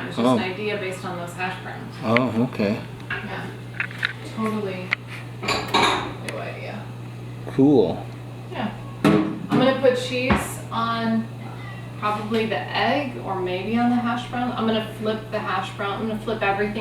time. It's just an idea based on those hash browns. Oh, okay. Yeah. Totally new idea. Cool. Yeah. I'm gonna put cheese on probably the egg or maybe on the hash brown. I'm gonna flip the hash brown. I'm gonna flip everything